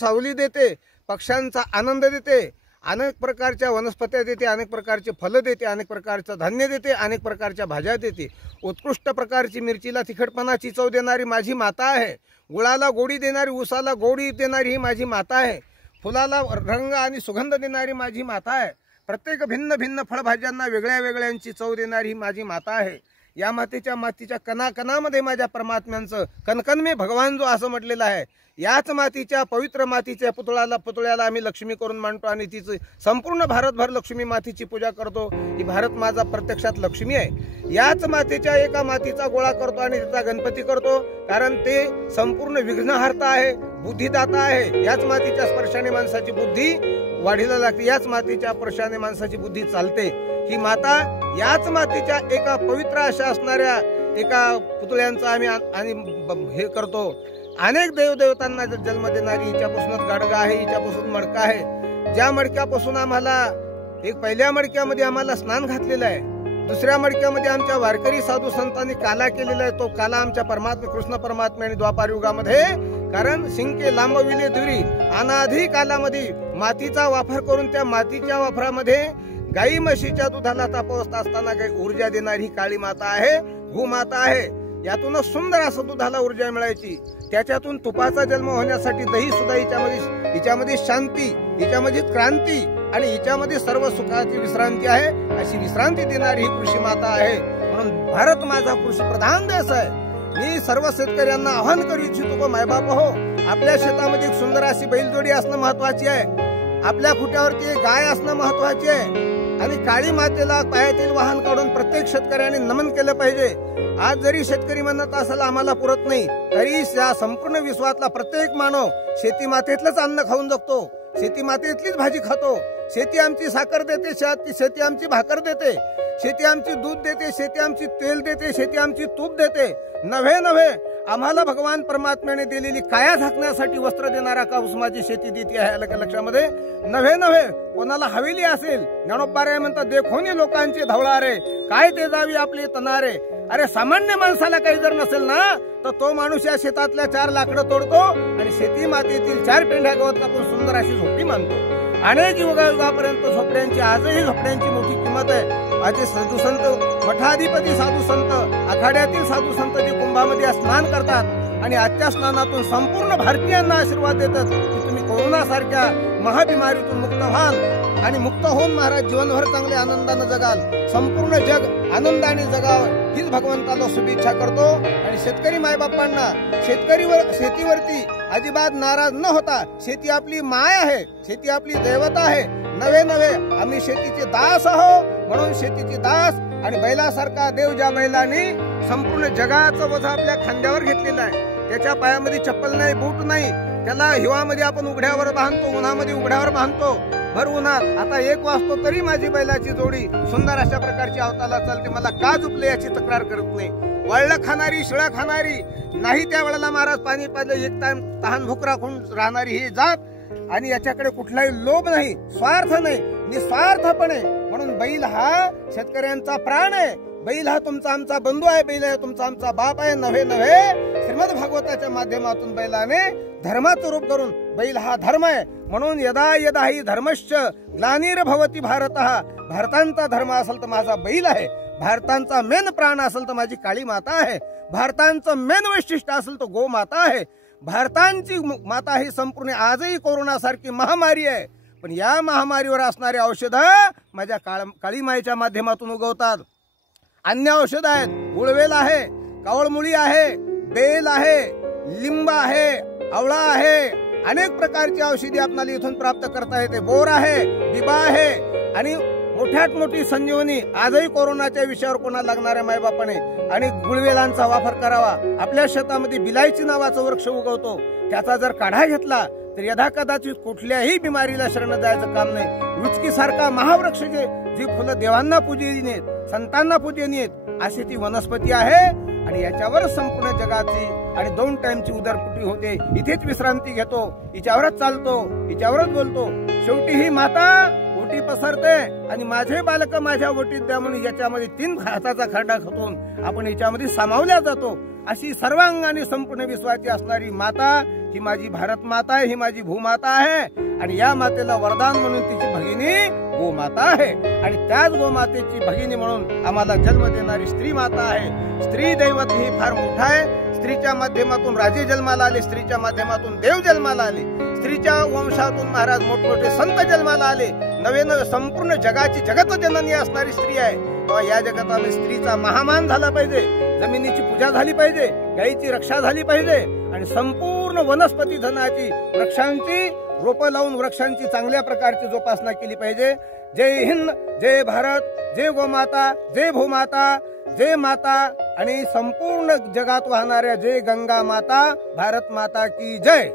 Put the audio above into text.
सावली देते, पक्ष्यांचा आनंद देते, अनेक प्रकारच्या वनस्पत्या देते, अनेक प्रकारचे फलं देते, अनेक प्रकारचं धान्य देते, अनेक प्रकारच्या भाज्या देते। उत्कृष्ट प्रकारची मिरचीला तिखटपणाची चव देणारी माझी माता आहे। गुळाला गोडी देणारी, ऊसाला गोडी देणारी ही माझी माता आहे। फुलाला रंग आणि सुगंध देणारी माझी माता आहे। प्रत्येक भिन्न भिन्न फळभाज्यांना वेगळ्या वेगळ्यांची चव देणारी ही माझी माता आहे। या मातीच्या कणाकणामध्ये माझ्या परमात्म्यांचं कणकण में भगवान जो असं म्हटलेलं आहे। याच मातीच्या पवित्र मातीच्या पुतळ्याला आम्ही लक्ष्मी करून मानतो आणि तिची संपूर्ण भारतभर लक्ष्मी मातीची पूजा करतो। ही भारत माझा प्रत्यक्षात लक्ष्मी आहे। याच मातीच्या एका मातीचा गोळा करतो आणि त्याचा गणपती करतो, कारण ते संपूर्ण विघ्नहर्ता आहे, बुद्धिदाता आहे। याच मातीच्या स्पर्शाने माणसाची बुद्धी वाढीला लागते, याच मातीच्या स्पर्शाने माणसाची बुद्धी चालते। ही माता याच मातीच्या एका पवित्र अशा असणाऱ्या एका पुतळ्यांचा आम्ही आणि हे करतो। अनेक देवदेवतांना जन्म देणारी हिच्यापासूनच गाडगा आहे, हिच्यापासून मडका आहे। ज्या मडक्यापासून आम्हाला एक पहिल्या मडक्यामध्ये आम्हाला स्नान घातलेलं आहे, दुसऱ्या मडक्यामध्ये आमच्या वारकरी साधू संतांनी काला केलेला आहे। तो काला आमच्या परमात्मा कृष्ण परमात्म्याने द्वापार युगामध्ये, कारण सिंके लांबविले दुरी अनाधी कालामध्ये मातीचा वापर करून त्या मातीच्या वापरामध्ये गाई म्हशीच्या दुधाला तापवत असताना काही ऊर्जा देणारी ही काळी माता आहे, भूमाता आहे। यातूनच सुंदर असं दुधाला ऊर्जा मिळायची। त्याच्यातून तुपाचा जन्म होण्यासाठी दही सुद्धा हिच्यामध्ये शांती, हिच्यामध्ये क्रांती आणि हिच्यामध्ये सर्व सुखाची विश्रांती आहे। अशी विश्रांती देणारी ही कृषी माता आहे। म्हणून भारत माझा कृषी प्रधान देश आहे। मी सर्व शेतकऱ्यांना आवाहन करू इच्छितो की मायबाप हो, आपल्या शेतामध्ये एक सुंदर अशी बैलजोडी असणं महत्वाची आहे, आपल्या खुट्यावरती गाय असणं महत्वाची आहे आणि काळी मातेला पायातील वाहन काढून प्रत्येक शेतकऱ्याने नमन केलं पाहिजे। आज जरी शेतकरी म्हणत असेल आम्हाला पुरत नाही, तरी या संपूर्ण विश्वातला प्रत्येक मानव शेती मातेतलंच अन्न खाऊन जगतो, शेती मातेतलीच भाजी खातो। शेती आमची साखर देते, शेती आमची भाकर देते, शेती आमची दूध देते, शेती आमची तेल देते, शेती आमची तूप देते। नव्हे आम्हाला भगवान परमात्म्याने दिलेली काया झाकण्यासाठी वस्त्र देणारा काऊस माझी शेती देते आहे लक्षामध्ये। नव्हे कोणाला हवेली असेल, ज्ञानोबाराय म्हणतात देखोनी लोकांचे धवळारे, काय ते जावी आपले तनारे। अरे सामान्य माणसाला काही जर नसेल ना, तर तो माणूस या शेतातल्या 4 लाकडं तोडतो आणि शेती मातेतील 4 पेंढ्या गवत कापून सुंदर अशी झोपडी मानतो। अनेक युगायुगापर्यंत झोपड्यांची, आजही झोपड्यांची मोठी किंमत आहे। माझे साधू संत, मठाधिपती साधू संत, आखाड्यातील साधू संत जे कुंभामध्ये स्नान करतात आणि आजच्या स्नानातून संपूर्ण भारतीयांना आशीर्वाद देतात की तुम्ही कोरोना सारख्या महाबिमारीतून मुक्त व्हाल आणि मुक्त होऊन महाराज जीवनभर चांगले आनंदाने जगाल, संपूर्ण जग आनंदाने जगावं हीच भगवंताला शुभेच्छा करतो। आणि शेतकरी मायबापांना शेतीवरती अजिबात नाराज न होता, शेती आपली माय आहे, शेती आपली दैवता आहे। नव्हे आम्ही शेतीचे दास आहोत, म्हणून शेतीचे दास आणि बैलासारखा देव ज्या बैलाने संपूर्ण जगाचं वजन आपल्या खांद्यावर घेतलेलं आहे, त्याच्या पायामध्ये चप्पल नाही, बूट नाही, त्याला हिवामध्ये आपण उघड्यावर बांधतो, उन्हामध्ये उघड्यावर बांधतो, भर उन्हात। आता 1 वाजतो तरी माझी बैलाची जोडी सुंदर अशा प्रकारची अवताला चालते, मला का झुपले याची तक्रार करत नाही। वळलं खाणारी, शिळा खाणारी नाही, त्या वेळेला महाराज पाणी पाजलं, एक टाइम तहान भूक राखून राहणारी ही जात आणि याच्याकडे कुठलाही लोभ नाही, स्वार्थ नाही, निस्वार्थपणे। म्हणून बैल हा शेतकऱ्यांचा प्राण आहे, बैल हा तुमचा आमचा बंधू आहे, बैल आहे तुमचा आमचा बाप आहे। नव्हे श्रीमद भागवताच्या माध्यमातून बैलाने धर्माचं रूप करून बैल हा धर्म आहे। म्हणून यदा ही धर्मश्च ग्लानिर्भवति भारतः, भारतांचा धर्म असेल तर माझा बैल आहे, भारतांचा मेन प्राण असेल तर माझी काळी माता आहे, भारतांचं मेन वैशिष्ट्य असेल तर गो माता आहे। भारतांची माता ही संपूर्ण आजही कोरोना सारखी महामारी आहे, पण या महामारीवर असणारे औषधं माझ्या काळी माईच्या माध्यमातून उगवतात। अन्य औषध आहेत, गुळवेल आहे, कावळमुळी आहे, बेल आहे, लिंब आहे, आवळा आहे, अनेक प्रकारची औषधी आपल्याला इथून प्राप्त करता येते। बोर आहे, बिबा आहे आणि मोठ्यात मोठी संजीवनी आजही कोरोनाच्या विषयावर कोणाला लागणाऱ्या मायबापाने आणि गुळवेलांचा वापर करावा। आपल्या शेतामध्ये बिलायची नावाचा वृक्ष उगवतो, त्याचा जर काढा घेतला तर यदा कदाचित कुठल्याही बिमारीला शरण जायचं काम नाही। उचकी सारखा महावृक्ष जी फुलं देवांना पूजनीय, संतांना पूजनीय अशी ती वनस्पती आहे आणि याच्यावर संपूर्ण जगाची आणि 2 टाइमची उदरपुटी होते। इथेच विश्रांती घेतो, हिच्यावरच चालतो, हिच्यावरच बोलतो। शेवटी ही माता ओटी पसरते आणि माझे बालक माझ्या ओटीत द्या म्हणून याच्यामध्ये 3 हाताचा खरडा खतून आपण याच्यामध्ये सामावल्या जातो। अशी सर्वांगाने संपूर्ण विश्वाची असणारी माता ही माझी भारत माता आहे, ही माझी भूमाता आहे आणि या मातेला वरदान म्हणून तिची भगिनी गोमाता आहे आणि त्याच गोमातेची भगिनी म्हणून आम्हाला जन्म देणारी स्त्री माता आहे। स्त्री दैवत ही फार मोठा आहे। स्त्रीच्या माध्यमातून राजे जन्माला आले, स्त्रीच्या माध्यमातून देव जन्माला आले, स्त्रीच्या वंशातून महाराज मोठमोठे संत जन्माला आले। नवे नवे संपूर्ण जगाची जगत जननी असणारी स्त्री आहे। तेव्हा या जगात स्त्रीचा महामान झाला पाहिजे, जमिनीची पूजा झाली पाहिजे, गायीची रक्षा झाली पाहिजे आणि संपूर्ण वनस्पती धनाची वृक्षांची रोपं लावून वृक्षांची चांगल्या प्रकारची जोपासना केली पाहिजे। जय हिंद, जय भारत, जय गोमाता, जय भूमाता, जय माता आणि संपूर्ण जगात वाहणाऱ्या जय गंगा माता, भारत माता की जय।